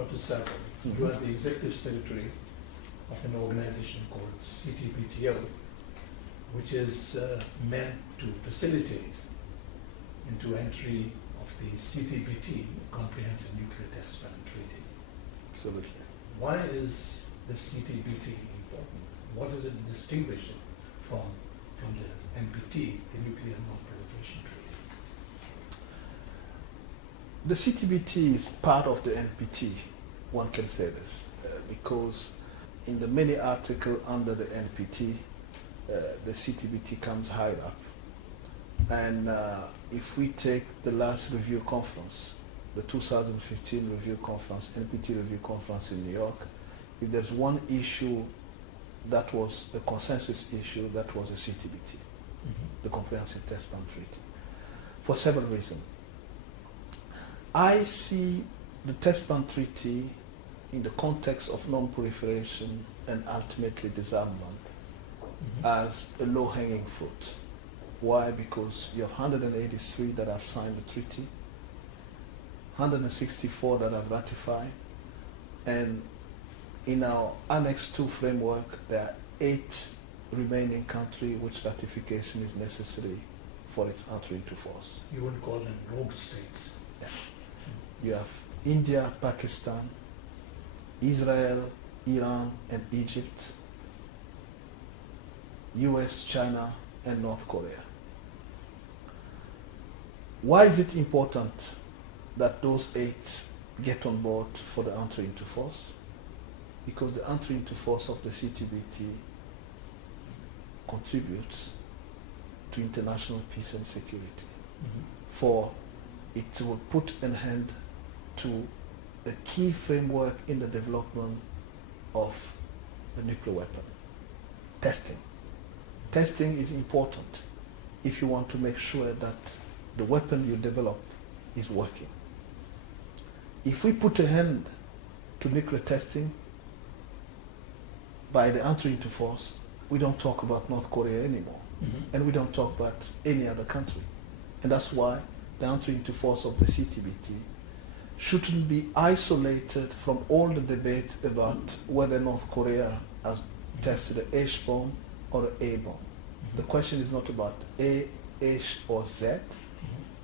Dr. Zerbo, you are the executive secretary of an organization called CTBTO, which is meant to facilitate into entry of the CTBT, Comprehensive Nuclear Test Ban Treaty. Absolutely. Why is the CTBT important? What does it distinguish it from the NPT, the Nuclear Non-Proliferation Treaty? The CTBT is part of the NPT, one can say this, because in the many articles under the NPT, the CTBT comes higher up. And if we take the last review conference, the 2015 review conference, NPT review conference in New York, if there's one issue that was a consensus issue, that was the CTBT, the Comprehensive Test Ban Treaty, for several reasons. I see the Test Ban Treaty in the context of non-proliferation and ultimately disarmament as a low-hanging fruit. Why? Because you have 183 that have signed the treaty, 164 that have ratified, and in our Annex 2 framework, there are 8 remaining countries which ratification is necessary for its entry into force. You wouldn't call them rogue states. Yeah. You have India, Pakistan, Israel, Iran, and Egypt, US, China, and North Korea. Why is it important that those 8 get on board for the entry into force? Because the entry into force of the CTBT contributes to international peace and security. For it will put an end to a key framework in the development of the nuclear weapon. Testing. Testing is important if you want to make sure that the weapon you develop is working. If we put a hand to nuclear testing by the entry into force, we don't talk about North Korea anymore. And we don't talk about any other country. And that's why the entry into force of the CTBT shouldn't be isolated from all the debate about whether North Korea has tested an H bomb or an A bomb. The question is not about A, H, or Z.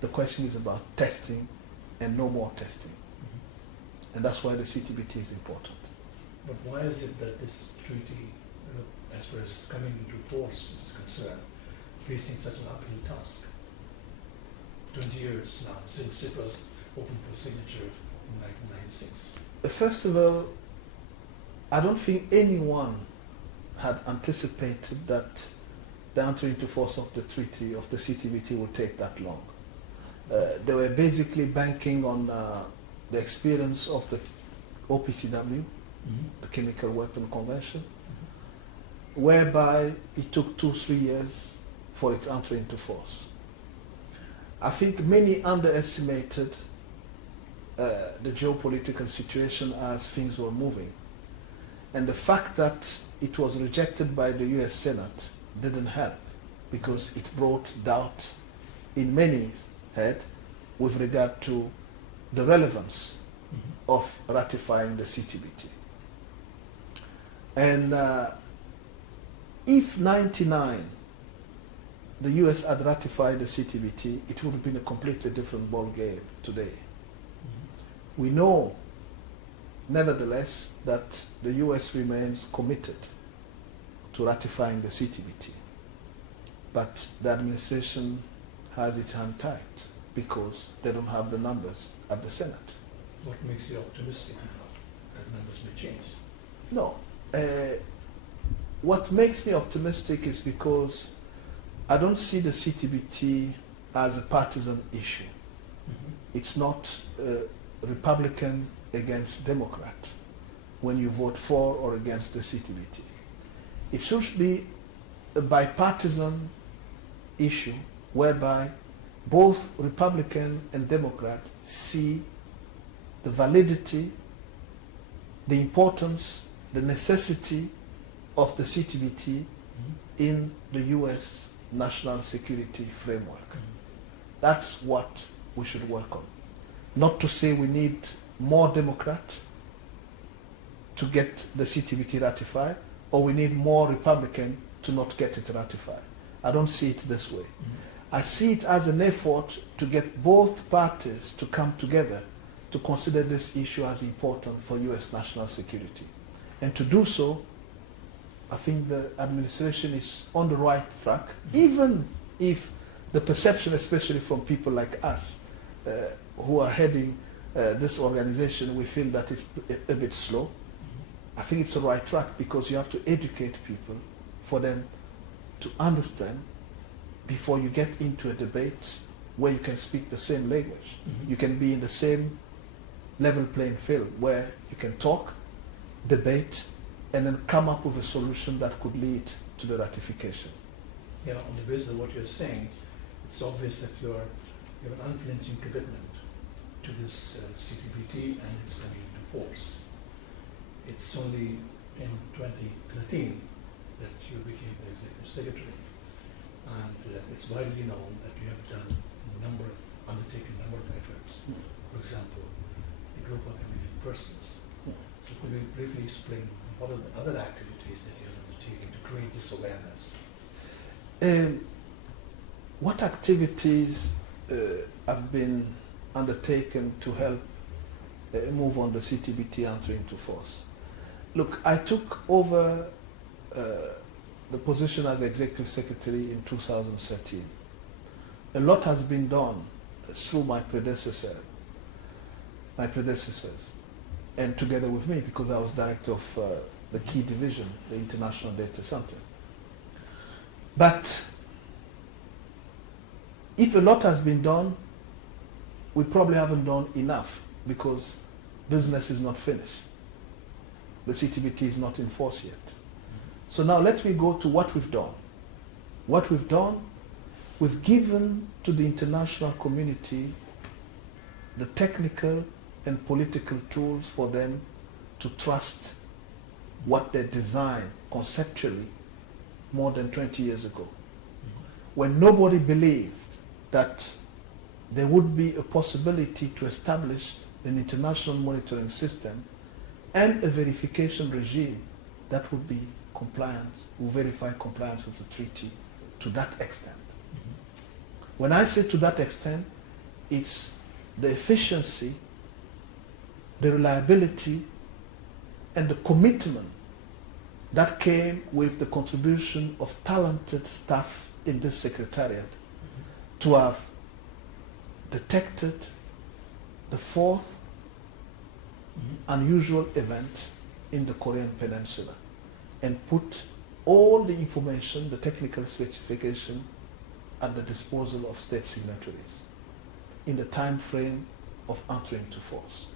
The question is about testing and no more testing. And that's why the CTBT is important. But why is it that this treaty, as far as coming into force is concerned, facing such an uphill task? 20 years now since it was open for signature in 1996. First of all, I don't think anyone had anticipated that the entry into force of the treaty of the CTBT would take that long. They were basically banking on the experience of the OPCW, the Chemical Weapon Convention, whereby it took 2-3 years for its entry into force. I think many underestimated the geopolitical situation as things were moving. And the fact that it was rejected by the US Senate didn't help, because it brought doubt in many's head with regard to the relevance of ratifying the CTBT. And if 99 the US had ratified the CTBT, it would have been a completely different ball game today. We know, nevertheless, that the US remains committed to ratifying the CTBT. But the administration has its hand tied because they don't have the numbers at the Senate. What makes you optimistic that numbers may change? No. What makes me optimistic is because I don't see the CTBT as a partisan issue. It's not Republican against Democrat when you vote for or against the CTBT. It should be a bipartisan issue whereby both Republican and Democrat see the validity, the importance, the necessity of the CTBT in the US national security framework. That's what we should work on. Not to say we need more Democrat to get the CTBT ratified, or we need more Republican to not get it ratified. I don't see it this way. I see it as an effort to get both parties to come together to consider this issue as important for US national security. And to do so, I think the administration is on the right track, even if the perception, especially from people like us, who are heading this organization, we feel that it's a bit slow. I think it's the right track because you have to educate people for them to understand before you get into a debate where you can speak the same language. You can be in the same level playing field where you can talk, debate, and then come up with a solution that could lead to the ratification. Yeah, on the basis of what you're saying, it's obvious that you have an unflinching commitment to this CTBT and its coming into force. It's only in 2013 that you became the executive secretary, and it's widely known that you have undertaken a number of efforts. For example, the group of committed persons. So could you briefly explain what are the other activities that you have undertaken to create this awareness? What activities have been undertaken to help move on the CTBT entry into force? Look, I took over the position as Executive Secretary in 2013. A lot has been done through my predecessors, and together with me, because I was director of the key division, the International Data Center. But if a lot has been done, we probably haven't done enough because business is not finished. The CTBT is not in force yet. So now let me go to what we've done. What we've done, we've given to the international community the technical and political tools for them to trust what they designed conceptually more than 20 years ago. When nobody believed that there would be a possibility to establish an international monitoring system and a verification regime that would be compliant, will verify compliance with the treaty to that extent. When I say to that extent, it's the efficiency, the reliability, and the commitment that came with the contribution of talented staff in this secretariat to have detected the fourth unusual event in the Korean Peninsula and put all the information, the technical specification, at the disposal of state signatories in the time frame of entering into force.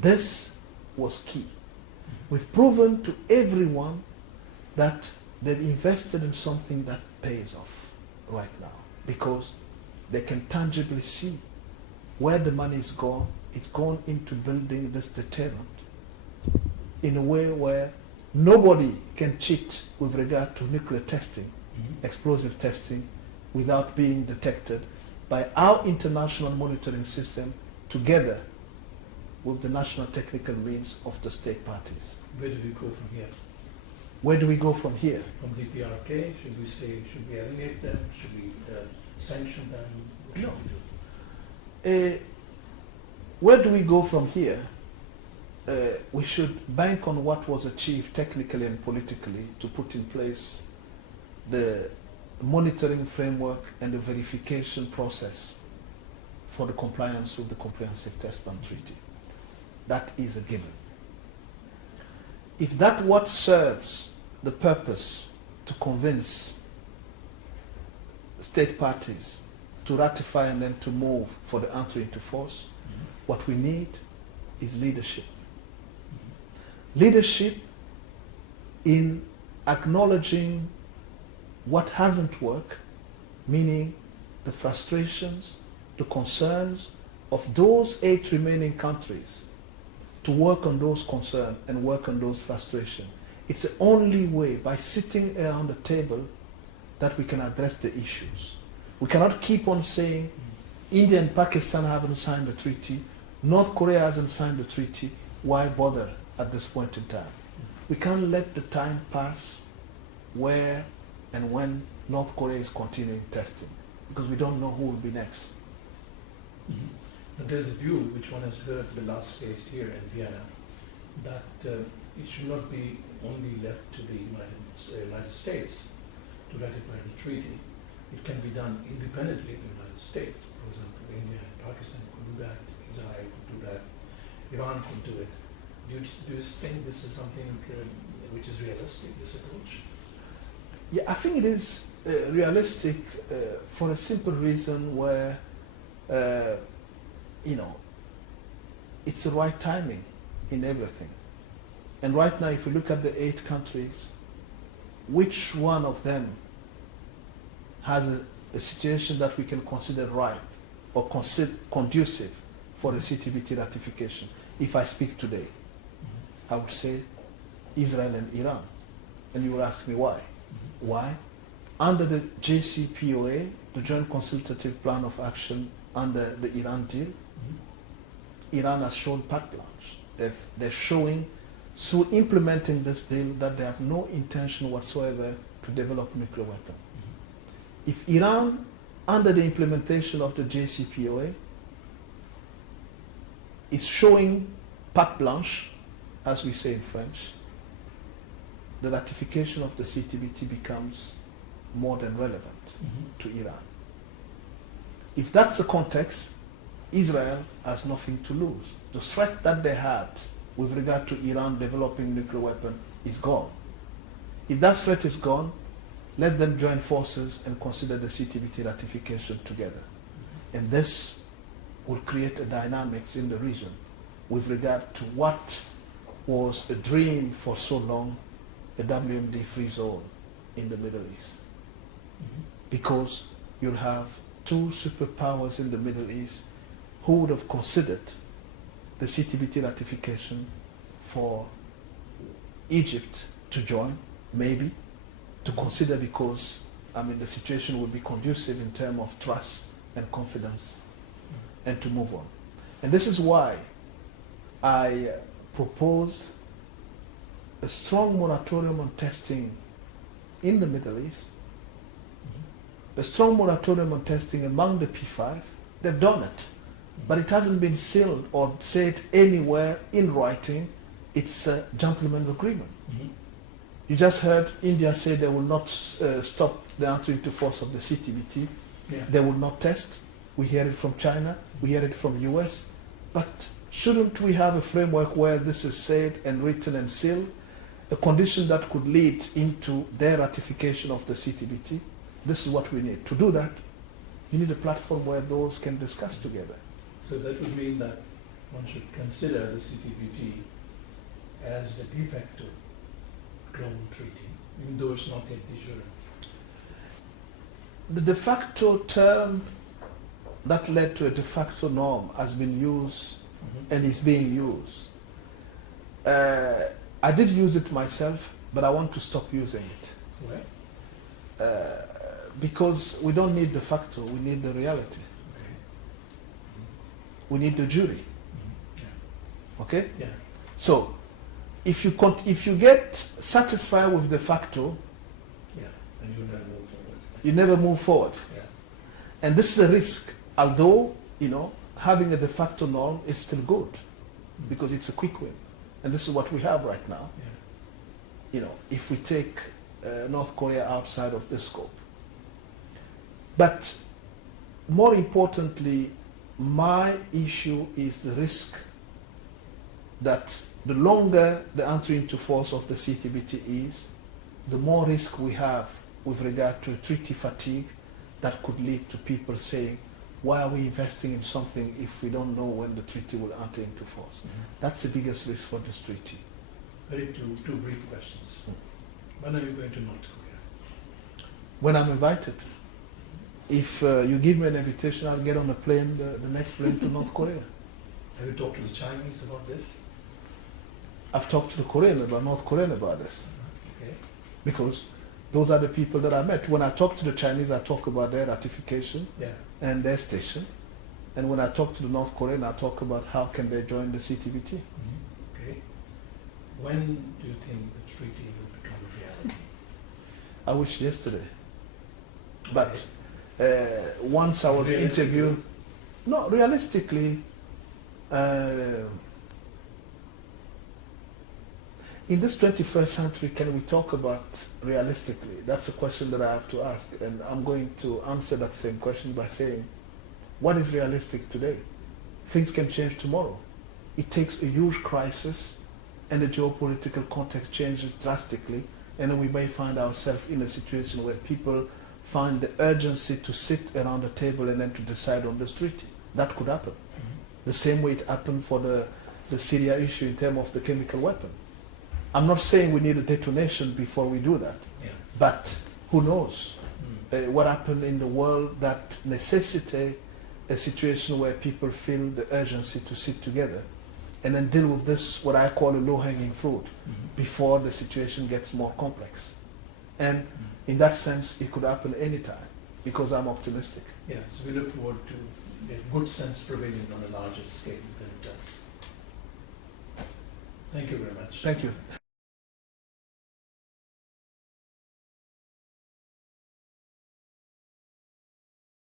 This was key. We've proven to everyone that they've invested in something that pays off right now because they can tangibly see where the money is gone. It's gone into building this deterrent in a way where nobody can cheat with regard to nuclear testing, explosive testing, without being detected by our international monitoring system together with the national technical means of the state parties. Where do we go from here? Where do we go from here? From DPRK, should we say, should we eliminate them? Should we sanction them? What should we do? Where do we go from here? We should bank on what was achieved technically and politically to put in place the monitoring framework and the verification process for the compliance with the Comprehensive Test Ban Treaty. That is a given. If that what serves the purpose to convince state parties to ratify and then to move for the entry into force, what we need is leadership. Leadership in acknowledging what hasn't worked, meaning the frustrations, the concerns of those 8 remaining countries, to work on those concerns and work on those frustrations. It's the only way, by sitting around the table, that we can address the issues. We cannot keep on saying India and Pakistan haven't signed the treaty, North Korea hasn't signed the treaty, why bother at this point in time. We can't let the time pass where and when North Korea is continuing testing, because we don't know who will be next. But there's a view which one has heard the last case here in Vienna, that it should not be only left to the United States to ratify the treaty. It can be done independently of the United States. For example, India and Pakistan could do that, Israel could do that, Iran could do it. Do you think this is something which is realistic, this approach? Yeah, I think it is realistic for a simple reason where, it's the right timing in everything. And right now, if you look at the 8 countries, which one of them has a situation that we can consider ripe or conducive for the CTBT ratification? If I speak today, I would say Israel and Iran. And you will ask me why. Why? Under the JCPOA, the Joint Consultative Plan of Action under the Iran deal, Iran has shown carte blanche. They're showing, through implementing this deal, that they have no intention whatsoever to develop nuclear weapon. If Iran, under the implementation of the JCPOA, is showing carte blanche, as we say in French, the ratification of the CTBT becomes more than relevant to Iran. If that's the context, Israel has nothing to lose. The threat that they had with regard to Iran developing nuclear weapon is gone. If that threat is gone, let them join forces and consider the CTBT ratification together. And this will create a dynamics in the region with regard to what was a dream for so long, a WMD-free zone in the Middle East. Because you'll have 2 superpowers in the Middle East who would have considered the CTBT ratification for Egypt to join, maybe, to consider, because the situation would be conducive in terms of trust and confidence, and to move on. And this is why I proposed a strong moratorium on testing in the Middle East, a strong moratorium on testing among the P5. They've done it, but it hasn't been sealed or said anywhere in writing. It's a gentleman's agreement. You just heard India say they will not stop the entry into force of the CTBT. They will not test. We hear it from China. We hear it from US. But shouldn't we have a framework where this is said and written and sealed, a condition that could lead into their ratification of the CTBT? This is what we need. To do that, you need a platform where those can discuss together. So that would mean that one should consider the CTBT as a de facto global treaty, even though it's not yet de jure. The de facto term that led to a de facto norm has been used and is being used. I did use it myself, but I want to stop using it. Why? Because we don't need de facto, we need the reality. We need the jury. Okay? Yeah. So, if you get satisfied with de facto, and you never move forward. You never move forward. Yeah. And this is a risk, although, having a de facto norm is still good, because it's a quick win. And this is what we have right now. If we take North Korea outside of this scope. But more importantly, my issue is the risk that the longer the entry into force of the CTBT is, the more risk we have with regard to treaty fatigue that could lead to people saying, why are we investing in something if we don't know when the treaty will enter into force? That's the biggest risk for this treaty. Two brief questions. When are you going to North Korea? When I'm invited. If you give me an invitation, I'll get on a plane, the next plane to North Korea. Have you talked to the Chinese about this? I've talked to the Korean about North Korean about this. Okay. Because those are the people that I met. When I talk to the Chinese, I talk about their ratification and their station. And when I talk to the North Korean, I talk about how can they join the CTBT. Okay. When do you think the treaty will become a reality? I wish yesterday. But once I was interviewed, no, realistically, in this 21st century, can we talk about realistically? That's a question that I have to ask, and I'm going to answer that same question by saying, what is realistic today? Things can change tomorrow. It takes a huge crisis and the geopolitical context changes drastically, and then we may find ourselves in a situation where people find the urgency to sit around the table and then to decide on this treaty. That could happen. The same way it happened for the Syria issue in terms of the chemical weapon. I'm not saying we need a detonation before we do that, but who knows what happened in the world that necessitate a situation where people feel the urgency to sit together and then deal with this, what I call a low-hanging fruit, before the situation gets more complex. And in that sense, it could happen anytime, because I'm optimistic. Yeah, so we look forward to a good sense prevailing on a larger scale than it does. Thank you very much. Thank you.